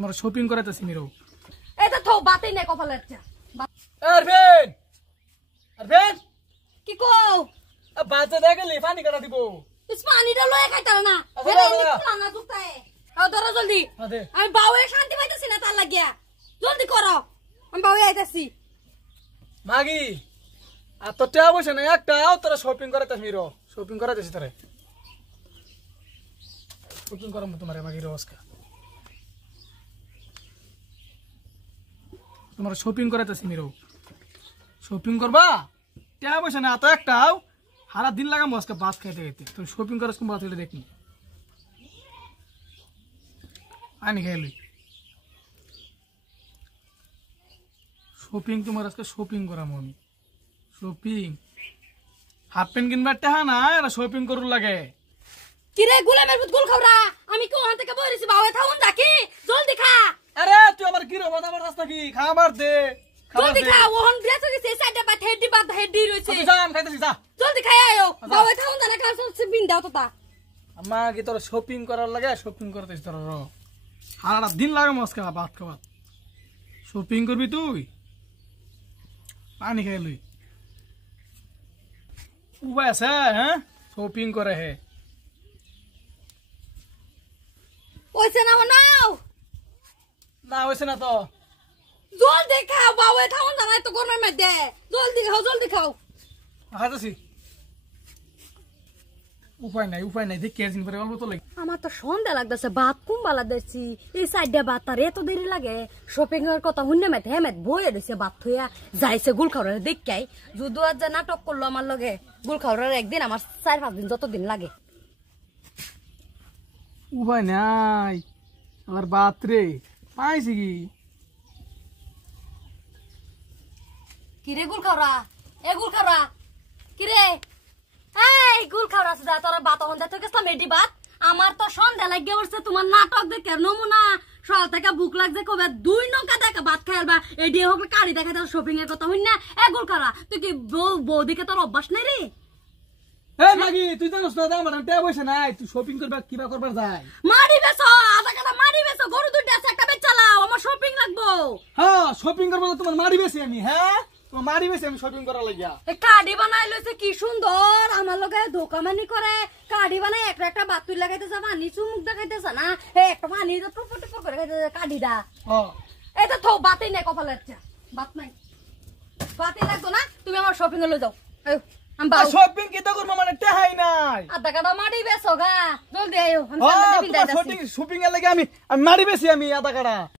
তোমার shopping করাইতেছি mirror. এটা তো বাতেই নাই কপালের চা। আরবেন আরবেন কি কও? বাচ্চা দেখলে পানি কাটা দিব। ইস পানিটা লয়ে খাইতার না। আচ্ছা, এরে দাও, দাও। নিকলা না জুতায়। আও ধরো জলদি। দে। আমি বাউয়ে শান্তি পাইতাছি না তার লাগিয়া। জলদি করো। আমি বাউয়ে আইতাছি। মাগি আর তো টাকা পয়সা নাই একটাও, তোরা শপিং করাইতেছি মিরো। শপিং করাইতেছি তোরে। শপিং করাম তোমার মাগি রোজকা। তোমার শপিং করাইতেছি মিরো। শপিং করবা টাকা পয়সা না তো একটাও, সারা দিন লাগাম আজকে ভাত খাইতে খাইতে। তুমি শপিং করাস কোন বাত দেখনি আনি খাইলি। শপিং তোমার আজকে শপিং করাম আমি। শপিং হাফ প্যান্ট কিনবার টাকা না, এরা শপিং করুর লাগে। কি রে গুলামের ভূত গুল খাওরা? আমি কি ওখান থেকে বইরেছি বাউয়ে থাউন নাকি? জলদি খা। আরে তুই আমার কি রবা আমার রাস্তা কি খাবার দে, খাবার জলদি দে। খা। ওহন বিয়াতে গেছে সাইডে বাত হেডি রইছে। তুই যান খাইতেছি যা। জলদি খাই আয়ো। বাউয়ে থাউন না কাল সব বিন দাও তো তা। আমা কি তোর শপিং করার লাগে? শপিং করতেছিস তোর র সারা দিন লাগে মস্কা ভাত খাবার। শপিং করবি তুই? পানি খাইলি উপায় আছে? হ্যাঁ শপিং করে হে ওইছে না নাও। না হয়েছে না তো। জলদি খাও বাউয়ে থাউন না তো গরমের মধ্যে। জলদি খাও জলদি খাও। খাইতেছি উপায় নাই দেখি একদিন পরে অল্প তো লাগে। আমার তো সন্ধ্যা লাগতেছে ভাত কুম্বালা দেখছি এই সাইডে ভাত আর এত দেরি লাগে। শপিং এর কথা শুনে মেতে হেমেত বইয়ে দিছে ভাত থইয়া যাইছে গুল খাওয়ার দেখাই যদু আজ নাটক করলো আমার লগে গুল খাওয়ার একদিন আমার 4-5 দিন যত দিন লাগে। উপায় নাই আমার বাতরে পাইছি কি কিরে গুল খাওয়া এ গুল খাওয়া কিরে এই গুল খাওয়া সুদা তোর বাত হন দেখতে গেছলাম এডি বাত। আমার তো সন্ধ্যা লাগিয়ে উঠছে তোমার নাটক দেখে নমুনা সকাল থেকে ভুক লাগছে কবে 2 নৌকা দেখে ভাত খাইবা এডি হোক কাড়ি দেখা তোর শপিং এর কথা হইনা। এ গুল খাওয়া তুই কি বৌদিকে তোর অভ্যাস নাই রে? হে মাগি তুই জানোস না আমার টাকা পয়সা নাই, তুই শপিং করবা কিবা করবার যাই। মারি বেছো আধা কাটা মারি বেছো গরু দুইটা আছে একটা বেচ চালাও আমার শপিং লাগবো। হ্যাঁ শপিং করবো তোমার মারি বেশি আমি। হ্যাঁ তোমার মারি বেশি আমি শপিং করা লাগিয়া। এই কাড়ি বানাই লইছে কি সুন্দর আমার লগে ধোকামানি করে। কাড়ি বানাই একটা একটা বাতুই লাগাইতেছে পানি চুমুক দেখাইতেছে না একটা পানি টুপর টুপর করে খাইতেছে কাড়িটা। এটা তো বাতেই নাই কপালের চা। বাত নাই বাতেই লাগতো না। তুমি আমার শপিং এ লই যাও। আয়ো আমি বাউ শপিং কি তো করবো মানে টাকাই নাই। আধা কাটা মারি বেছো গা জলদি আয়ো আমি সামনে বিল দাইতাছি। শপিং এর লাগে আমি মারি বেশি আমি আধা কাটা।